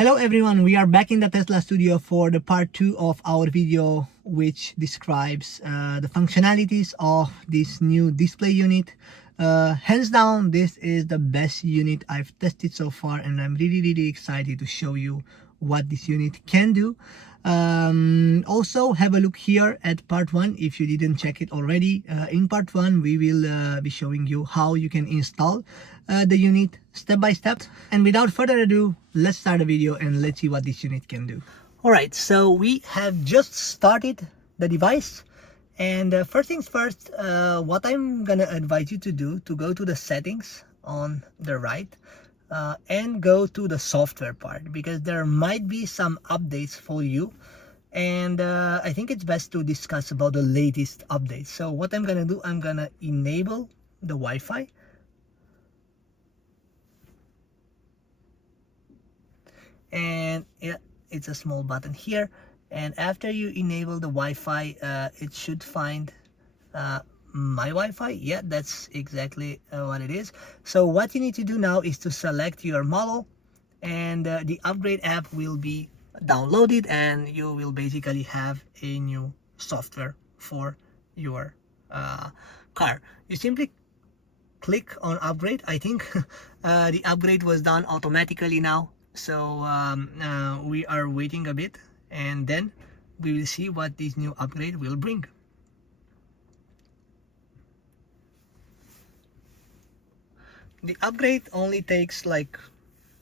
Hello everyone, we are back in the Tesla studio for the part 2 of our video which describes the functionalities of this new display unit. Hands down, this is the best unit I've tested so far, and I'm really excited to show you what this unit can do. Also have a look here at part 1 if you didn't check it already. In part 1 we will be showing you how you can install the unit step by step. And without further ado, let's start the video and let's see what this unit can do. Alright, so we have just started the device, and first things first, what I'm gonna advise you to do to go to the settings on the right and go to the software part, because there might be some updates for you, and I think it's best to discuss about the latest updates. So what I'm gonna do, I'm gonna enable the Wi-Fi, and yeah, it's a small button here, and after you enable the Wi-Fi, it should find my Wi-Fi. Yeah, that's exactly what it is. So what you need to do now is to select your model, and the upgrade app will be downloaded, and you will basically have a new software for your car. You simply click on upgrade. I think the upgrade was done automatically now, so we are waiting a bit, and then we will see what this new upgrade will bring. The upgrade only takes like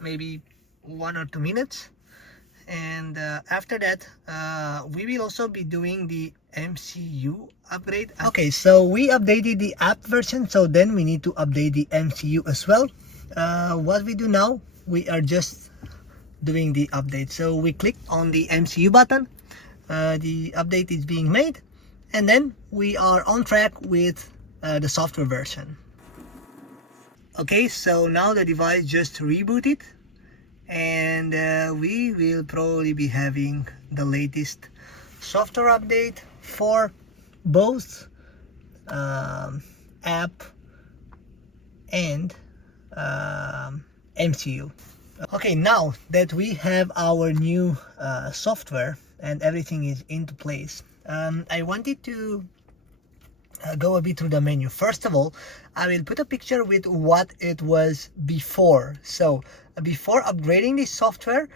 maybe 1 or 2 minutes, and after that we will also be doing the MCU upgrade. Okay, so we updated the app version, so then we need to update the MCU as well. What we do now, we are just doing the update. So we click on the MCU button, the update is being made, and then we are on track with the software version. Okay, so now the device just rebooted, and we will probably be having the latest software update for both app and MCU. Okay, now that we have our new software and everything is into place, I wanted to go a bit through the menu. First of all, I will put a picture with what it was before. So before upgrading this software,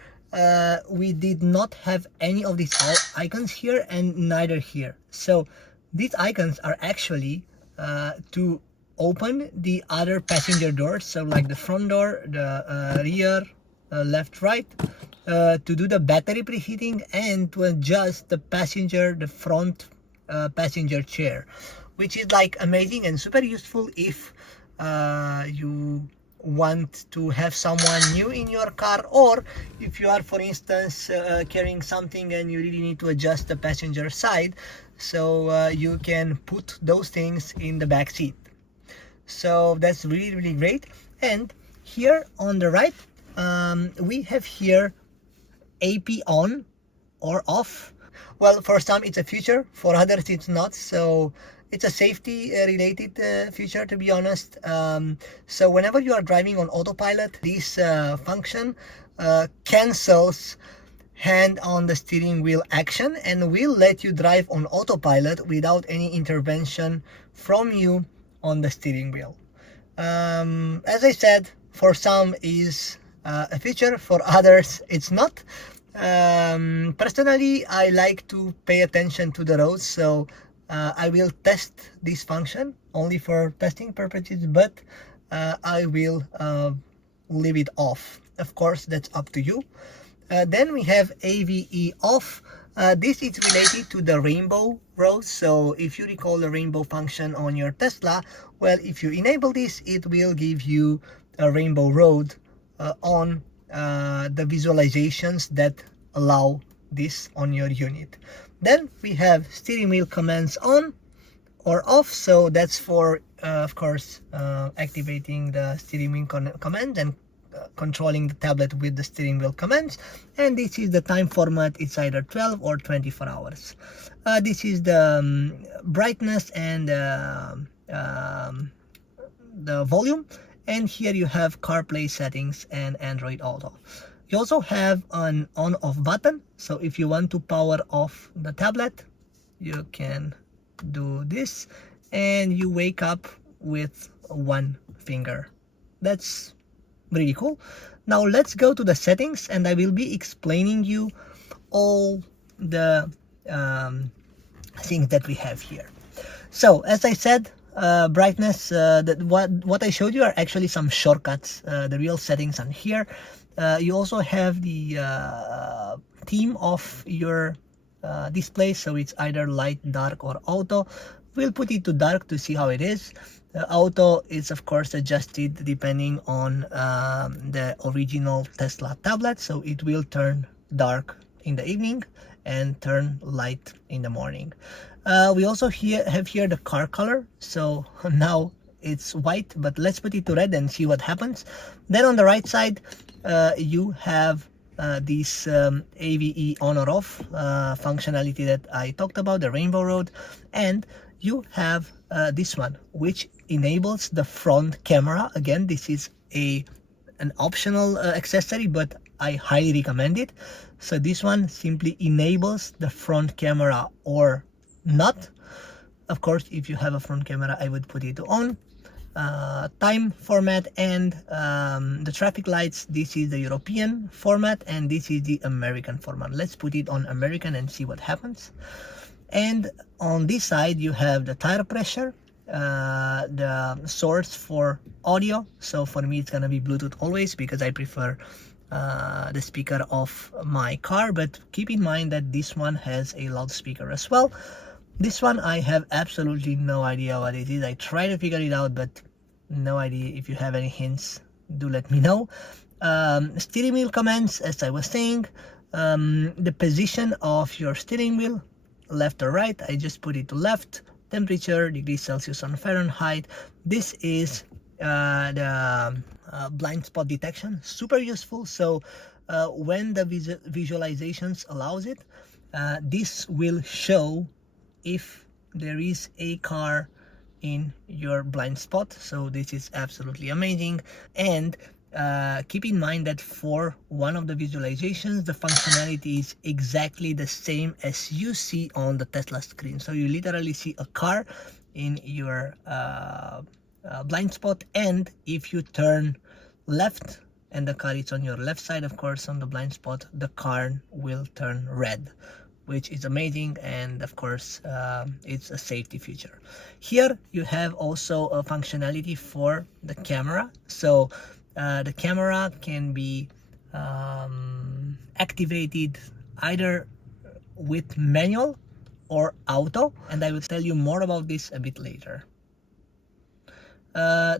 we did not have any of these icons here, and neither here. So these icons are actually to open the other passenger doors, so like the front door, the rear, left, right, to do the battery preheating, and to adjust the front passenger chair, which is like amazing and super useful if you want to have someone new in your car, or if you are, for instance, carrying something and you really need to adjust the passenger side, so you can put those things in the back seat. So that's really great. And here on the right, we have here AP on or off. Well, for some it's a feature, for others it's not, so it's a safety related feature, to be honest. So whenever you are driving on autopilot, this function cancels hand on the steering wheel action and will let you drive on autopilot without any intervention from you on the steering wheel. As I said, for some is a feature, for others it's not. Personally, I like to pay attention to the roads, so I will test this function only for testing purposes, but I will leave it off. Of course, that's up to you. Then we have AVE off. This is related to the rainbow roads. So if you recall the rainbow function on your Tesla, well, if you enable this, it will give you a rainbow road on the visualizations that allow this on your unit. Then we have steering wheel commands on or off. So that's for of course activating the steering wheel command and controlling the tablet with the steering wheel commands. And this is the time format, it's either 12 or 24 hours. This is the brightness and the volume, and here you have CarPlay settings and Android Auto. You also have an on-off button, so if you want to power off the tablet, you can do this and you wake up with one finger. That's really cool. Now let's go to the settings and I will be explaining you all the things that we have here. So as I said, brightness, what I showed you are actually some shortcuts, the real settings on here. You also have the theme of your display, so it's either light, dark, or auto. We'll put it to dark to see how it is. Auto is of course adjusted depending on the original Tesla tablet, so it will turn dark in the evening and turn light in the morning. We also have here the car color, so now it's white, but let's put it to red and see what happens. Then on the right side you have this AVE on or off functionality that I talked about, the rainbow road, and you have this one which enables the front camera. Again, this is an optional accessory, but I highly recommend it. So this one simply enables the front camera or not. Of course, if you have a front camera, I would put it on. Time format and the traffic lights, this is the European format and this is the American format. Let's put it on American and see what happens. And on this side you have the tire pressure, the source for audio. So for me it's gonna be Bluetooth always because I prefer the speaker of my car, but keep in mind that this one has a loudspeaker as well. This one I have absolutely no idea what it is. I try to figure it out, but no idea. If you have any hints, do let me know. Steering wheel commands, as I was saying, the position of your steering wheel, left or right. I just put it to left. Temperature, degrees Celsius on Fahrenheit. This is the blind spot detection, super useful. So when the visualizations allows it, this will show if there is a car in your blind spot. So this is absolutely amazing. And keep in mind that for one of the visualizations, the functionality is exactly the same as you see on the Tesla screen. So you literally see a car in your blind spot, and if you turn left and the car is on your left side, of course on the blind spot, the car will turn red, which is amazing. And of course it's a safety feature. Here you have also a functionality for the camera. So the camera can be activated either with manual or auto, and I will tell you more about this a bit later.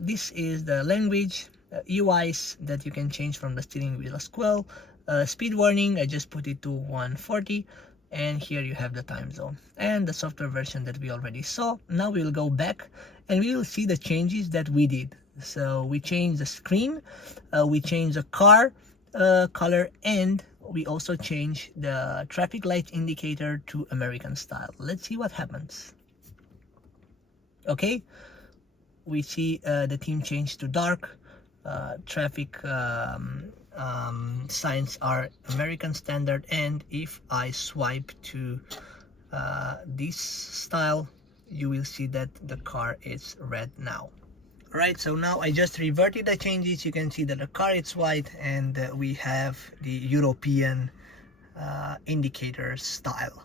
This is the language, UIs that you can change from the steering wheel as well. Speed warning, I just put it to 140, and here you have the time zone and the software version that we already saw. Now we will go back and we will see the changes that we did. So we changed the screen, we changed the car color, and we also changed the traffic light indicator to American style. Let's see what happens. Okay, we see the theme change to dark, traffic signs are American standard, and if I swipe to this style, you will see that the car is red now. Right, so now I just reverted the changes. You can see that the car is white and we have the European indicator style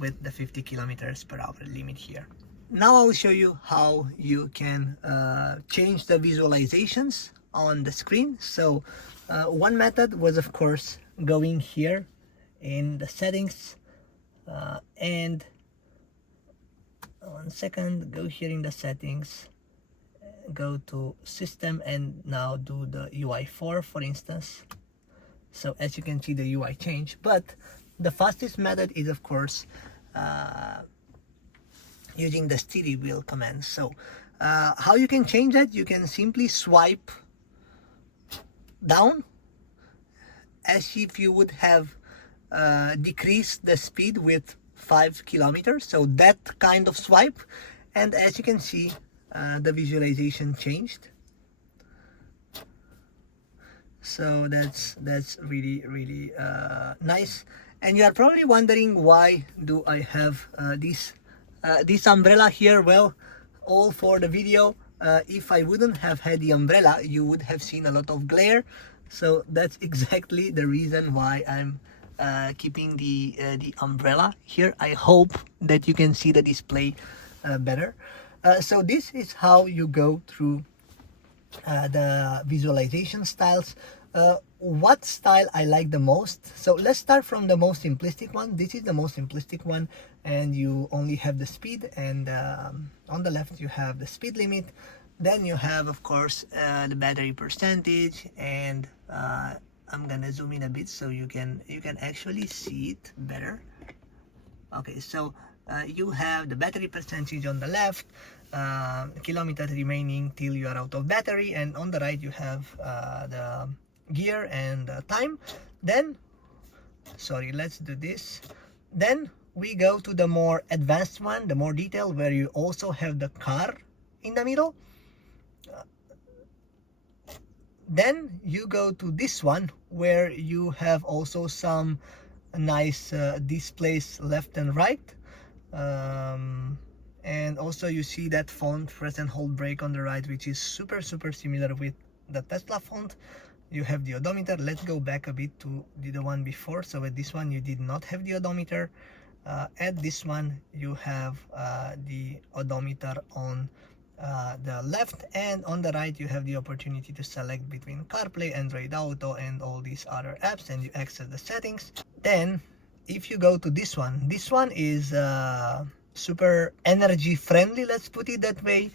with the 50 kilometers per hour limit here. Now I will show you how you can change the visualizations on the screen. So one method was of course going here in the settings and one second, go here in the settings, go to system, and now do the UI4 for instance. So as you can see, the UI changed, but the fastest method is of course using the steering wheel command. So how you can change that? You can simply swipe down as if you would have decreased the speed with 5 kilometers. So that kind of swipe, and as you can see, the visualization changed. So that's really nice. And you are probably wondering, why do I have this umbrella here? Well, all for the video. If I wouldn't have had the umbrella, you would have seen a lot of glare. So that's exactly the reason why I'm keeping the umbrella here. I hope that you can see the display better. So this is how you go through the visualization styles. What style I like the most? So let's start from the most simplistic one. This is the most simplistic one, and you only have the speed, and on the left you have the speed limit. Then you have, of course, the battery percentage, and I'm gonna zoom in a bit so you can actually see it better. Okay, so you have the battery percentage on the left, kilometers remaining till you are out of battery, and on the right you have the gear and time. Then, sorry, let's do this. Then we go to the more advanced one, the more detailed, where you also have the car in the middle. Then you go to this one, where you have also some nice displays left and right, and also you see that font, press and hold brake, on the right, which is super similar with the Tesla font. You have the odometer. Let's go back a bit to the one before. So at this one you did not have the odometer. At this one you have the odometer on the left, and on the right you have the opportunity to select between CarPlay, Android Auto, and all these other apps, and you access the settings. Then if you go to this one is super energy friendly, let's put it that way.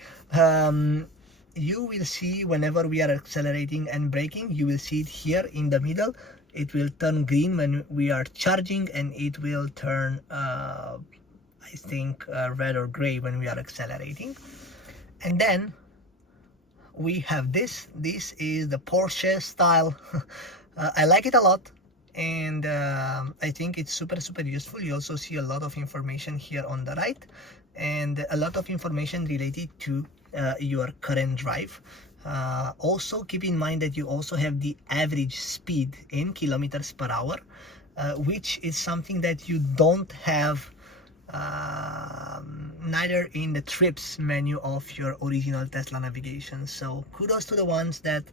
You will see whenever we are accelerating and braking, you will see it here in the middle. It will turn green when we are charging, and it will turn I think red or gray when we are accelerating. And then we have this is the Porsche style. I like it a lot, and I think it's super useful. You also see a lot of information here on the right, and a lot of information related to your current drive. Also keep in mind that you also have the average speed in kilometers per hour, which is something that you don't have neither in the trips menu of your original Tesla navigation. So kudos to the ones that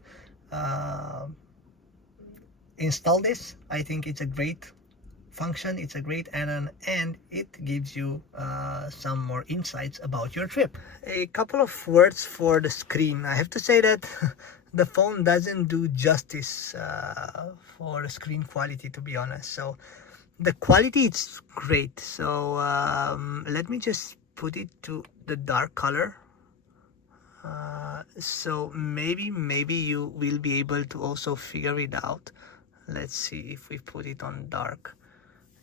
install this. I think it's a great function, it's a great add-on, and it gives you some more insights about your trip. A couple of words for the screen. I have to say that the phone doesn't do justice for the screen quality, to be honest. So the quality is great. So let me just put it to the dark color, so maybe you will be able to also figure it out. Let's see if we put it on dark.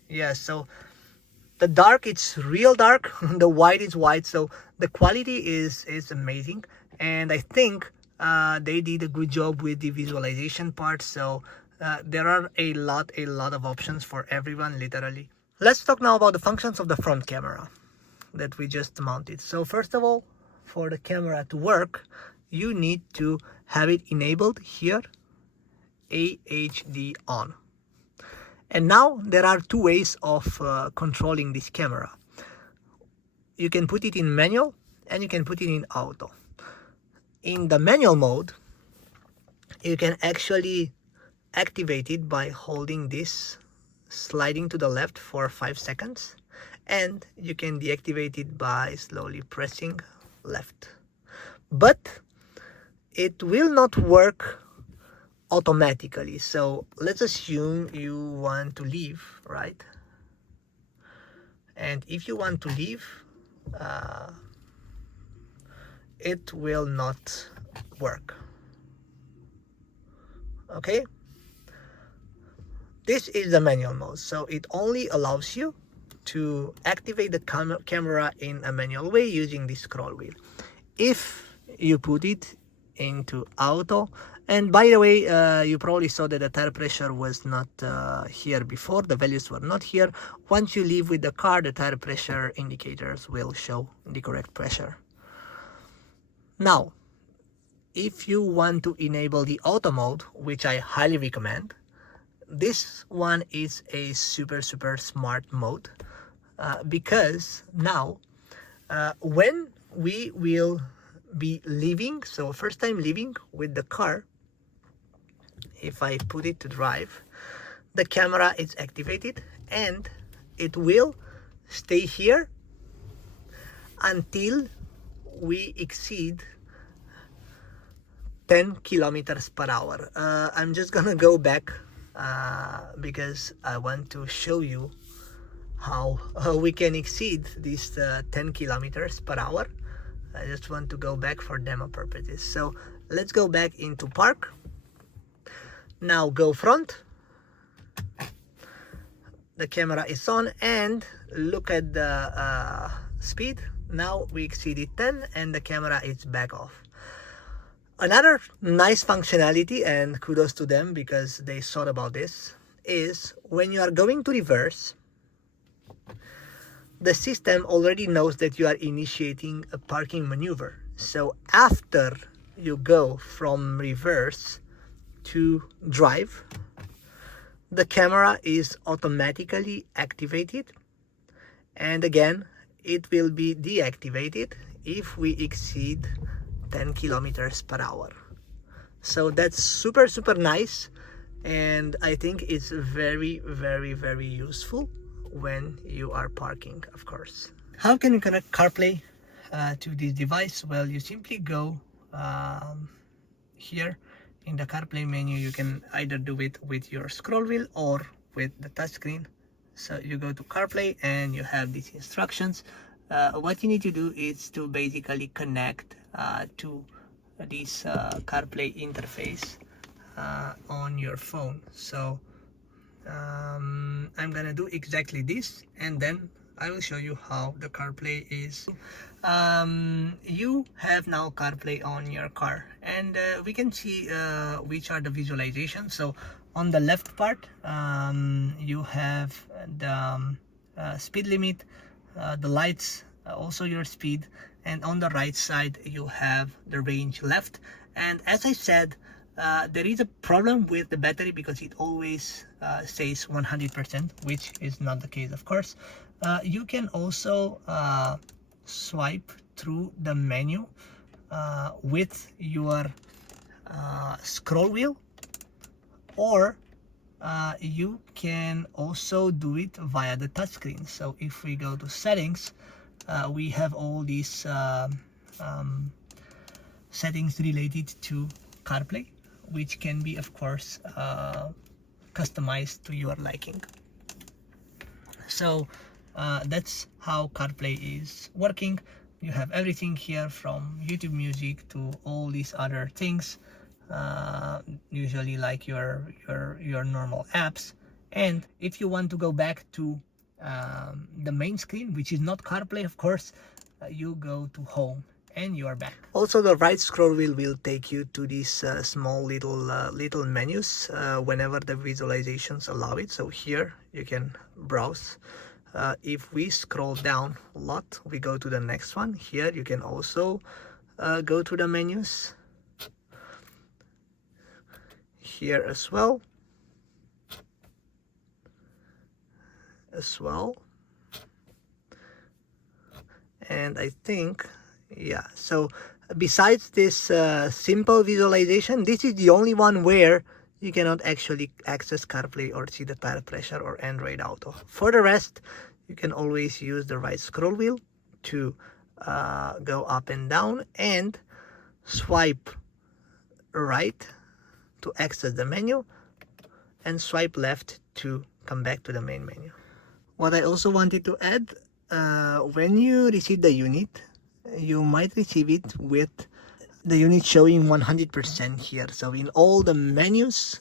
Yeah, so the dark, it's real dark. The white is white, so the quality is amazing, and I think they did a good job with the visualization part. So there are a lot of options for everyone, literally. Let's talk now about the functions of the front camera that we just mounted. So first of all, for the camera to work, you need to have it enabled here, AHD on. And now there are two ways of controlling this camera. You can put it in manual, and you can put it in auto. In the manual mode, you can actually activate it by holding this, sliding to the left for 5 seconds, and you can deactivate it by slowly pressing left. But it will not work automatically. So let's assume you want to leave, right? And if you want to leave, it will not work. Okay, this is the manual mode, so it only allows you to activate the camera in a manual way using this scroll wheel. If you put it into auto, and by the way, you probably saw that the tire pressure was not here before, the values were not here. Once you leave with the car, the tire pressure indicators will show the correct pressure. Now, if you want to enable the auto mode, which I highly recommend, this one is a super smart mode, because now when we will be leaving, so first time leaving with the car, if I put it to drive, the camera is activated and it will stay here until we exceed 10 kilometers per hour. I'm just gonna go back because I want to show you how we can exceed these 10 kilometers per hour. I just want to go back for demo purposes. So let's go back into park. Now go front. The camera is on and look at the speed. Now we exceeded 10 and the camera is back off. Another nice functionality, and kudos to them because they thought about this, is when you are going to reverse, the system already knows that you are initiating a parking maneuver. So after you go from reverse to drive, the camera is automatically activated, and again it will be deactivated if we exceed 10 kilometers per hour. So that's super nice, and I think it's very useful when you are parking, of course. How can you connect CarPlay to this device? Well, you simply go here in the CarPlay menu. You can either do it with your scroll wheel or with the touchscreen. So you go to CarPlay and you have these instructions. What you need to do is to basically connect to this CarPlay interface on your phone. So I'm gonna do exactly this, and then I will show you how the CarPlay is. You have now CarPlay on your car, and we can see which are the visualizations. So on the left part, you have the speed limit, the lights, also your speed, and on the right side you have the range left. And as I said, there is a problem with the battery because it always says 100%, which is not the case, of course. You can also swipe through the menu with your scroll wheel, or you can also do it via the touchscreen. So if we go to settings, we have all these settings related to CarPlay, which can be, of course, customized to your liking. So that's how CarPlay is working. You have everything here from YouTube Music to all these other things, usually like your normal apps. And if you want to go back to the main screen, which is not CarPlay, of course, you go to home and you are back. Also, the right scroll wheel will take you to these small little menus whenever the visualizations allow it. So here you can browse. If we scroll down a lot, we go to the next one. Here you can also go to the menus. Here as well. And I think, yeah, so besides this simple visualization, this is the only one where you cannot actually access CarPlay or see the tire pressure or Android Auto. For the rest, you can always use the right scroll wheel to go up and down, and swipe right to access the menu, and swipe left to come back to the main menu. What I also wanted to add, when you receive the unit, you might receive it with the unit showing 100% here. So in all the menus,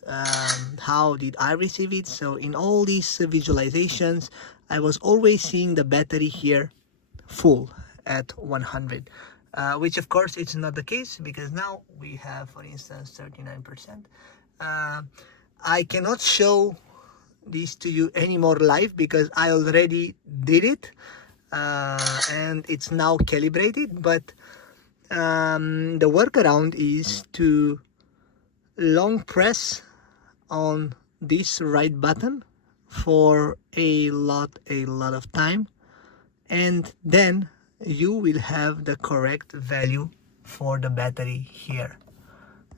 how did I receive it? So in all these visualizations, I was always seeing the battery here full at 100, which of course it's not the case, because now we have, for instance, 39%. I cannot show this to you anymore live because I already did it, and it's now calibrated. But the workaround is to long press on this right button for a lot of time, and then you will have the correct value for the battery here.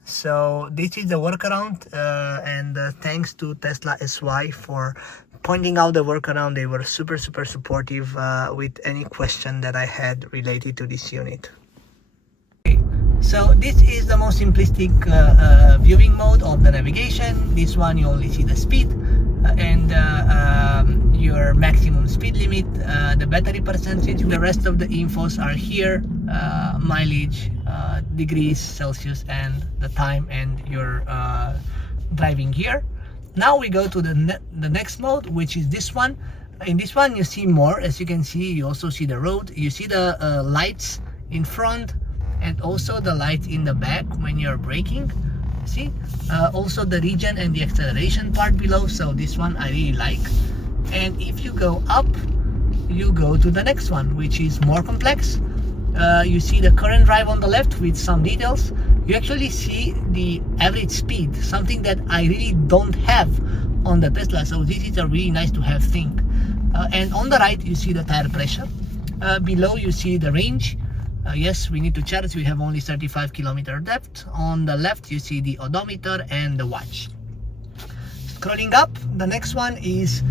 So this is the workaround, and thanks to Tesla SY for pointing out the workaround. They were super supportive with any question that I had related to this unit. Okay, so this is the most simplistic viewing mode of the navigation. This one you only see the speed and your maximum speed limit, the battery percentage. The rest of the infos are here, mileage, degrees Celsius, and the time, and your driving gear. Now we go to the next mode, which is this one. In this one you see more. As you can see, you also see the road, you see the lights in front, and also the lights in the back when you're braking. See, also the regen and the acceleration part below. So this one I really like. And if you go up, you go to the next one, which is more complex. You see the current drive on the left with some details. You actually see the average speed, something that I really don't have on the Tesla. So this is a really nice to have thing. And on the right you see the tire pressure. Below you see the range. Yes, we need to charge. We have only 35 kilometer depth. On the left you see the odometer and the watch. Scrolling up, the next one is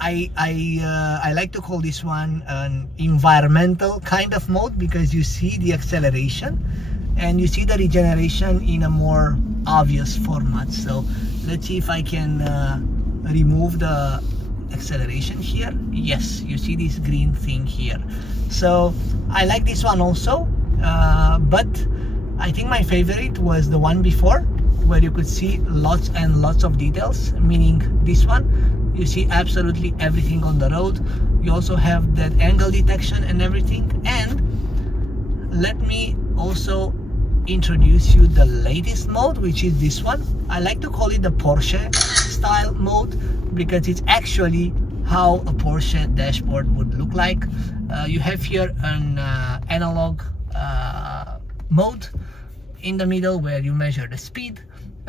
I like to call this one an environmental kind of mode, because you see the acceleration and you see the regeneration in a more obvious format. So let's see if I can remove the acceleration here. Yes, you see this green thing here. So I like this one also, but I think my favorite was the one before, where you could see lots and lots of details, meaning this one. You see absolutely everything on the road. You also have that angle detection and everything. And let me also introduce you the latest mode, which is this one. I like to call it the Porsche style mode, because it's actually how a Porsche dashboard would look like. You have here an analog mode in the middle where you measure the speed.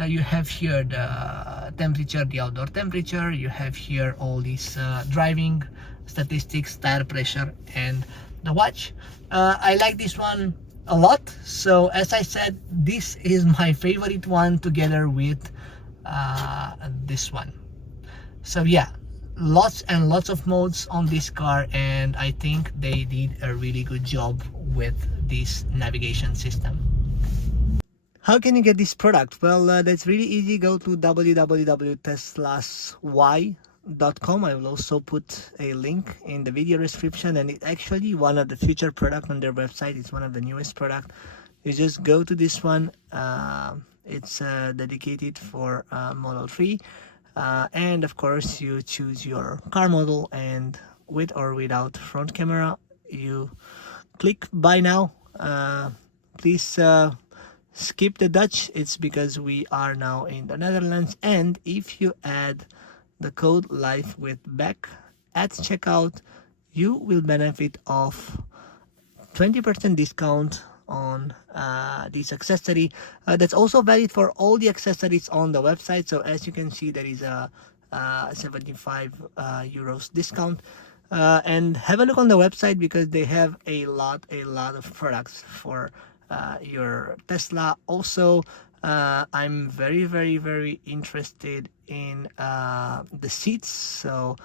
You have here the temperature, the outdoor temperature. You have here all these driving statistics, tire pressure, and the watch. I like this one a lot. So as I said, this is my favorite one together with this one. So yeah, lots and lots of modes on this car, and I think they did a really good job with this navigation system. How can you get this product? Well, that's really easy. Go to www.teslasy.com. I will also put a link in the video description, and it's actually one of the featured products on their website. It's one of the newest product. You just go to this one. It's dedicated for Model 3, and of course you choose your car model, and with or without front camera. You click buy now. Please skip the Dutch. It's because we are now in the Netherlands, and if you add the code live with back at checkout, you will benefit of 20% discount on this accessory. That's also valid for all the accessories on the website. So as you can see, there is a 75 euros discount, and have a look on the website, because they have a lot of products for your Tesla. Also, I'm very interested in the seats. So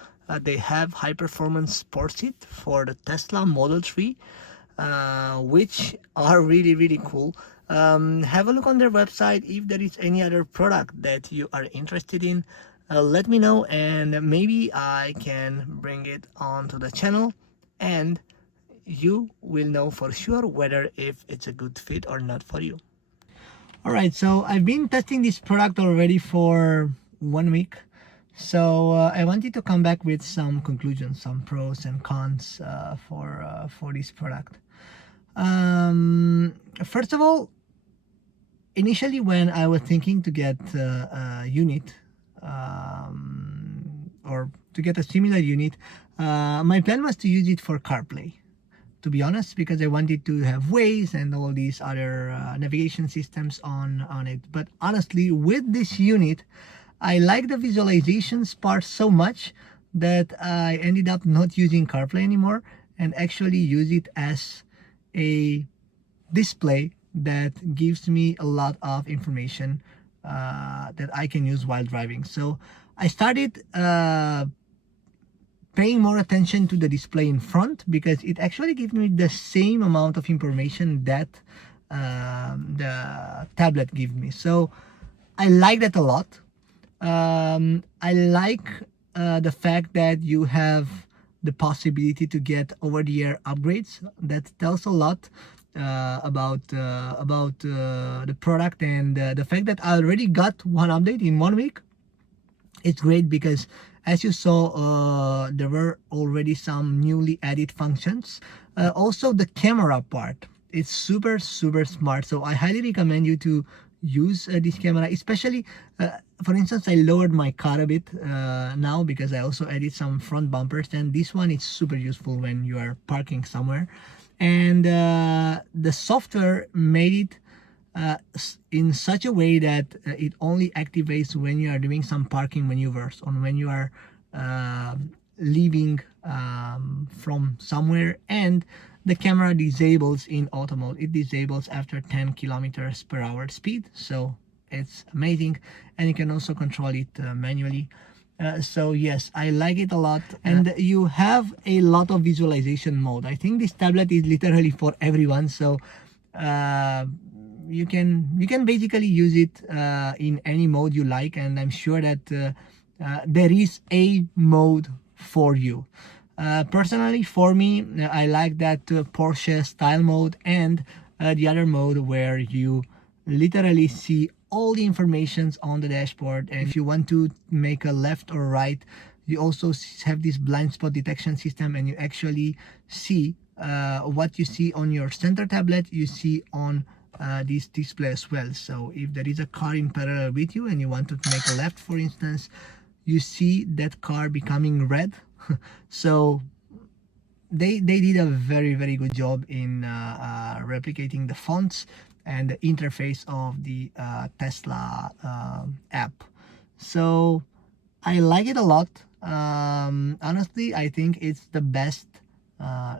they have high performance sport seat for the Tesla Model 3, which are really cool. Have a look on their website. If there is any other product that you are interested in, let me know, and maybe I can bring it onto the channel, and you will know for sure whether if it's a good fit or not for you. Alright, so I've been testing this product already for 1 week. So I wanted to come back with some conclusions, some pros and cons for this product. First of all, initially when I was thinking to get a unit, or to get a similar unit, my plan was to use it for CarPlay, to be honest, because I wanted to have Waze and all these other navigation systems on it. But honestly, with this unit, I like the visualizations part so much that I ended up not using CarPlay anymore and actually use it as a display that gives me a lot of information that I can use while driving. So I started paying more attention to the display in front, because it actually gives me the same amount of information that the tablet gives me. So I like that a lot. I like the fact that you have the possibility to get over-the-air upgrades. That tells a lot about the product, and the fact that I already got one update in 1 week. It's great because, as you saw, there were already some newly added functions. Also, the camera part, it's super smart. So I highly recommend you to use this camera, especially for instance, I lowered my car a bit now because I also added some front bumpers, and this one is super useful when you are parking somewhere. And the software made it in such a way that it only activates when you are doing some parking maneuvers, or when you are leaving from somewhere, and the camera disables in auto mode. It disables after 10 kilometers per hour speed, so it's amazing. And you can also control it manually. So yes, I like it a lot. And you have a lot of visualization mode. I think this tablet is literally for everyone. So you can basically use it in any mode you like, and I'm sure that there is a mode for you. Personally, for me, I like that Porsche style mode, and the other mode where you literally see all the informations on the dashboard, and if you want to make a left or right, you also have this blind spot detection system, and you actually see what you see on your center tablet, you see on this display as well. So if there is a car in parallel with you and you want to make a left, for instance, you see that car becoming red. So they did a very good job in replicating the fonts and the interface of the Tesla app. So I like it a lot. Honestly, I think it's the best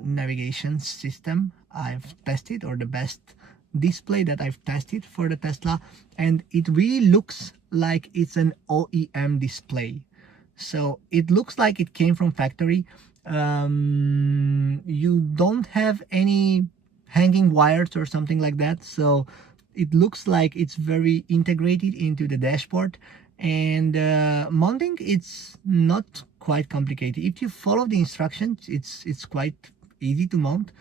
navigation system I've tested, or the best display that I've tested for the Tesla, and it really looks like it's an OEM display. So it looks like it came from factory. You don't have any hanging wires or something like that, so it looks like it's very integrated into the dashboard. And mounting, it's not quite complicated. If you follow the instructions, it's quite easy to mount.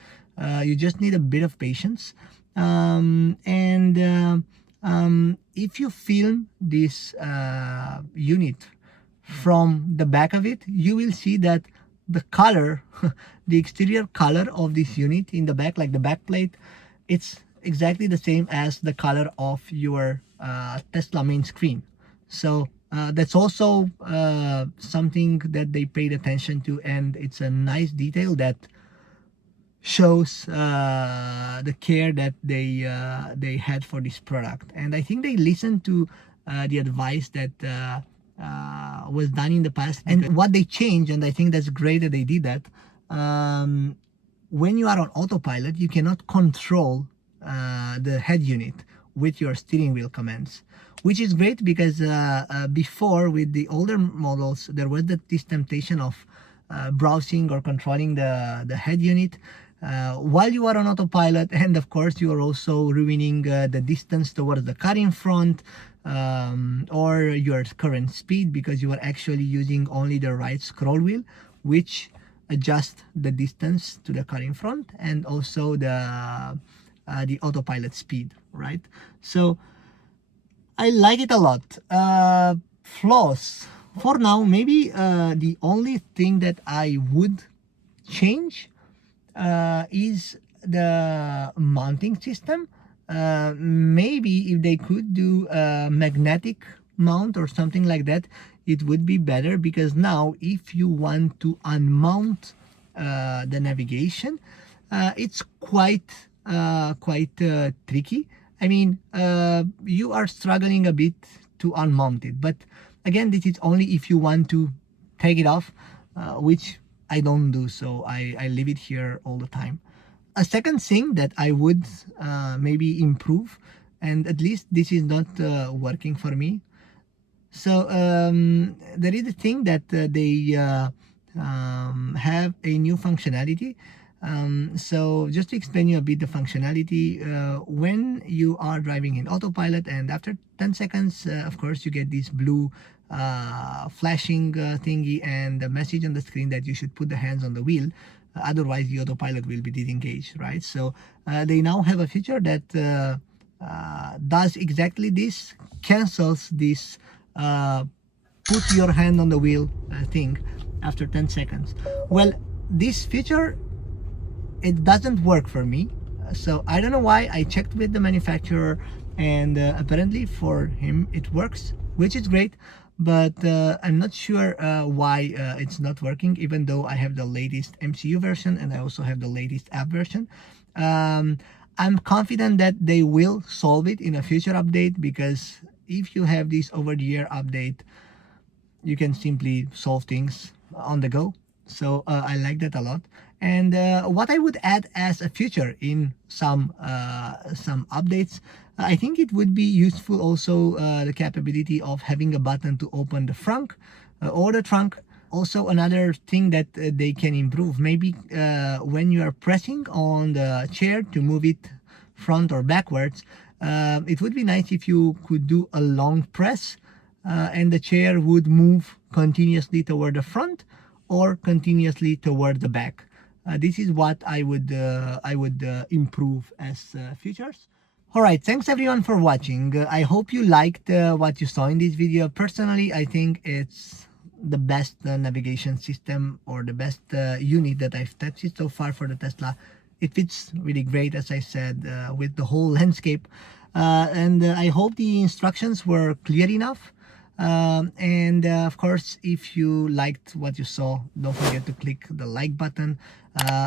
You just need a bit of patience. If you film this unit from the back of it, you will see that the color, the exterior color of this unit in the back, like the back plate, it's exactly the same as the color of your Tesla main screen. So that's also something that they paid attention to, and it's a nice detail that shows the care that they had for this product. And I think they listened to the advice that was done in the past, and what they changed, and I think that's great that they did that. When you are on autopilot, you cannot control the head unit with your steering wheel commands, which is great because before, with the older models, there was this temptation of browsing or controlling the head unit while you are on autopilot, and of course you are also ruining the distance towards the car in front, or your current speed, because you are actually using only the right scroll wheel, which adjusts the distance to the car in front, and also the autopilot speed, right? So I like it a lot. Flaws, for now, maybe the only thing that I would change is the mounting system. Maybe if they could do a magnetic mount or something like that, it would be better, because now if you want to unmount the navigation, it's quite tricky. I mean, you are struggling a bit to unmount it, but again, this is only if you want to take it off, which I don't do, so I leave it here all the time. A second thing that I would maybe improve, and at least this is not working for me. So there is a thing that they have a new functionality. So just to explain you a bit the functionality, when you are driving in autopilot and after 10 seconds, of course, you get this blue flashing thingy and the message on the screen that you should put the hands on the wheel. Otherwise, the autopilot will be disengaged, right? So they now have a feature that does exactly this, cancels this put your hand on the wheel thing after 10 seconds. Well, this feature, it doesn't work for me, so I don't know why. I checked with the manufacturer, and apparently for him it works, which is great, but I'm not sure why it's not working, even though I have the latest MCU version and I also have the latest app version. I'm confident that they will solve it in a future update, because if you have this over-the-air update, you can simply solve things on the go. So I like that a lot. And what I would add as a feature in some updates, I think it would be useful also the capability of having a button to open the frunk or the trunk. Also, another thing that they can improve, maybe when you are pressing on the chair to move it front or backwards, it would be nice if you could do a long press and the chair would move continuously toward the front or continuously toward the back. This is what I would improve as features. Alright, thanks everyone for watching. I hope you liked what you saw in this video. Personally, I think it's the best navigation system, or the best unit that I've tested so far for the Tesla. It fits really great, as I said, with the whole landscape. And I hope the instructions were clear enough. And of course, if you liked what you saw, don't forget to click the like button.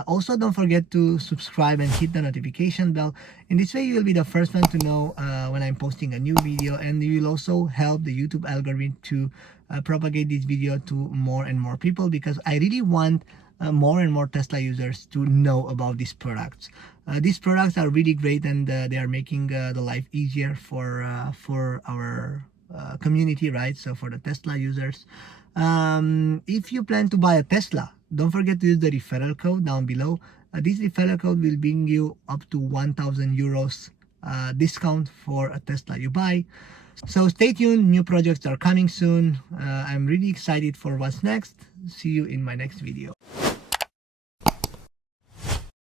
Also, don't forget to subscribe and hit the notification bell. In this way, you will be the first one to know when I'm posting a new video, and you will also help the YouTube algorithm to propagate this video to more and more people, because I really want more and more Tesla users to know about these products. These products are really great, and they are making the life easier for our community, right? So for the Tesla users, if you plan to buy a Tesla, don't forget to use the referral code down below. This referral code will bring you up to 1,000 euros discount for a Tesla you buy. So stay tuned, new projects are coming soon. I'm really excited for what's next. See you in my next video.